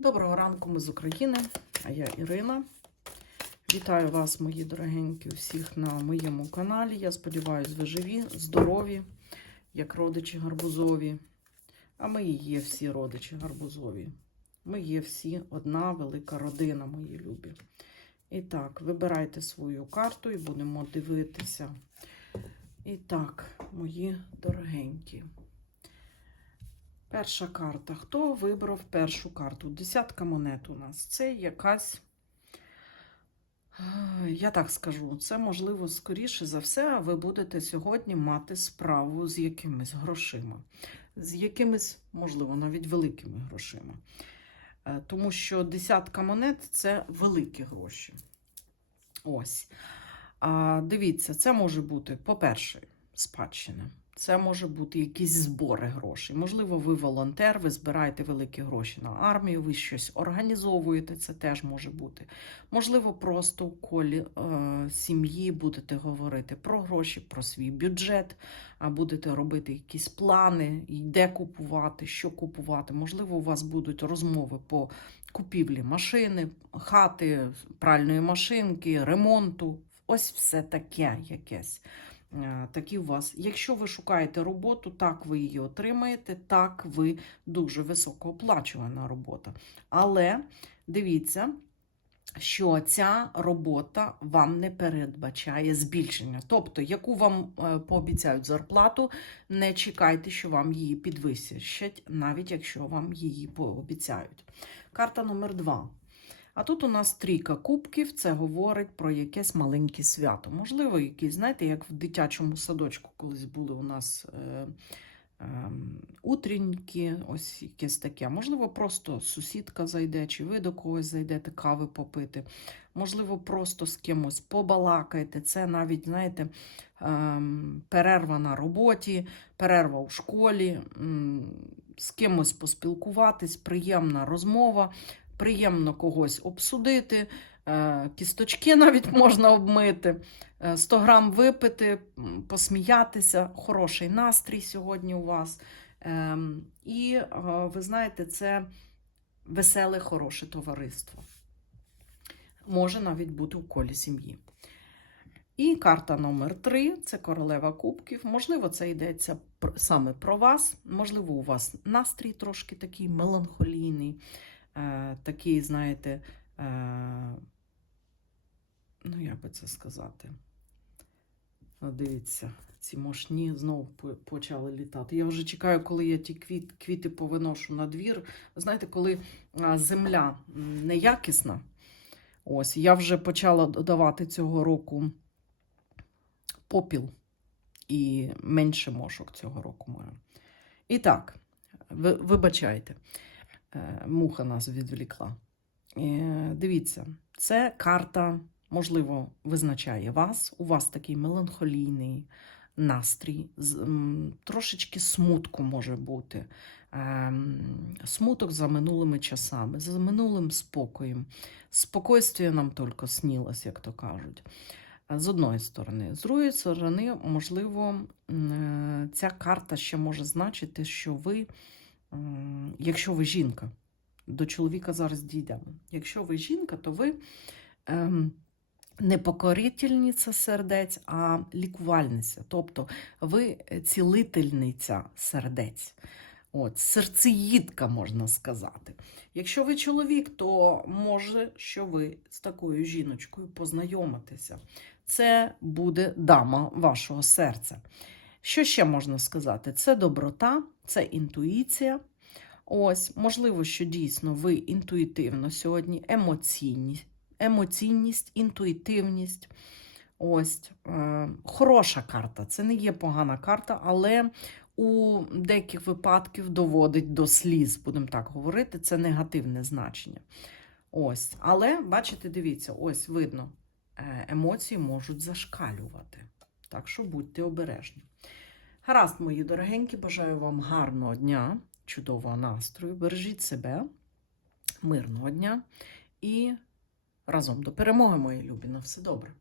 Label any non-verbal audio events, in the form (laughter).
Доброго ранку, ми з України, а я Ірина. Вітаю вас, мої дорогенькі, всіх на моєму каналі. Я сподіваюся, ви живі, здорові, як родичі гарбузові. А ми і є всі родичі гарбузові. Ми є всі одна велика родина, мої любі. І так, вибирайте свою карту і будемо дивитися. І так, мої дорогенькі. Перша карта. Хто вибрав першу карту? Десятка монет у нас. Це якась, е, я так скажу, це можливо, скоріше за все, ви будете сьогодні мати справу з якимись грошима, з якимись, можливо, навіть великими грошима. Е, Тому що десятка монет це великі гроші. Ось. А, дивіться, це може бути, по-перше, спадщина. Це може бути якісь збори грошей. Можливо, ви волонтер, ви збираєте великі гроші на армію, ви щось організовуєте, це теж може бути. Можливо, просто у колі е, сім'ї будете говорити про гроші, про свій бюджет, а будете робити якісь плани, де купувати, що купувати. Можливо, у вас будуть розмови по купівлі машини, хати, пральної машинки, ремонту. Ось все таке якесь. Е, Такі у вас. Якщо ви шукаєте роботу, так ви її отримаєте, так ви дуже високооплачувана робота. Але дивіться, що ця робота вам не передбачає збільшення. Тобто, яку вам е, пообіцяють зарплату, не чекайте, що вам її підвисять, навіть якщо вам її пообіцяють. Карта номер два. А тут у нас трійка кубків, це говорить про якесь маленьке свято. Можливо, якісь, знаєте, як в дитячому садочку колись були у нас е, е, утреньки, ось якесь таке. Можливо, просто сусідка зайде, чи ви до когось зайдете кави попити. Можливо, просто з кимось побалакаєте. Це навіть, знаєте, е, перерва на роботі, перерва у школі, м, з кимось поспілкуватись, приємна розмова приємно когось обсудити, е, кісточки (laughs) навіть можна обмити, е, 100 грам випити, посміятися, хороший настрій сьогодні у вас. Ем, І е, ви знаєте, це веселе, хороше товариство. Може навіть бути у колі сім'ї. І карта номер 3 це королева кубків. Можливо, це йдеться саме про вас. Можливо, у вас настрій трошки такий меланхолійний е, такий, знаєте, е, ну, як би це сказати. Дивіться, ці мошні знову почали літати. Я вже чекаю, коли я ті квіт, квіти повиношу на двір. Знаєте, коли земля неякісна, ось я вже почала додавати цього року попіл і менше мошок цього року маю. І так, ви, вибачайте. Е, муха нас відвлікла. Е, Дивіться, це карта, можливо, визначає вас. У вас такий меланхолійний настрій, трошечки смутку може бути. Ем, Смуток за минулими часами, за минулим спокоєм. Спокойствие нам тільки снілось, як то кажуть. Е, З одної сторони. З другої сторони, можливо, е, ця карта ще може значити, що ви Якщо ви жінка, до чоловіка зараз дійдемо. Якщо ви жінка, то ви ем, не покорительниця сердець, а лікувальниця. Тобто ви цілительниця сердець. От, серцеїдка, можна сказати. Якщо ви чоловік, то може, що ви з такою жіночкою познайомитеся. Це буде дама вашого серця. Що ще можна сказати? Це доброта, це інтуїція. Ось, можливо, що дійсно ви інтуїтивно сьогодні емоційні, емоційність, інтуїтивність. Ось е, хороша карта. Це не є погана карта, але у деяких випадків доводить до сліз, будемо так говорити. Це негативне значення. Ось, але бачите, дивіться, ось видно, е, емоції можуть зашкалювати. Так що будьте обережні. Гаразд, мої дорогенькі, бажаю вам гарного дня, чудового настрою. Бережіть себе, мирного дня і разом до перемоги, мої любі. На все добре.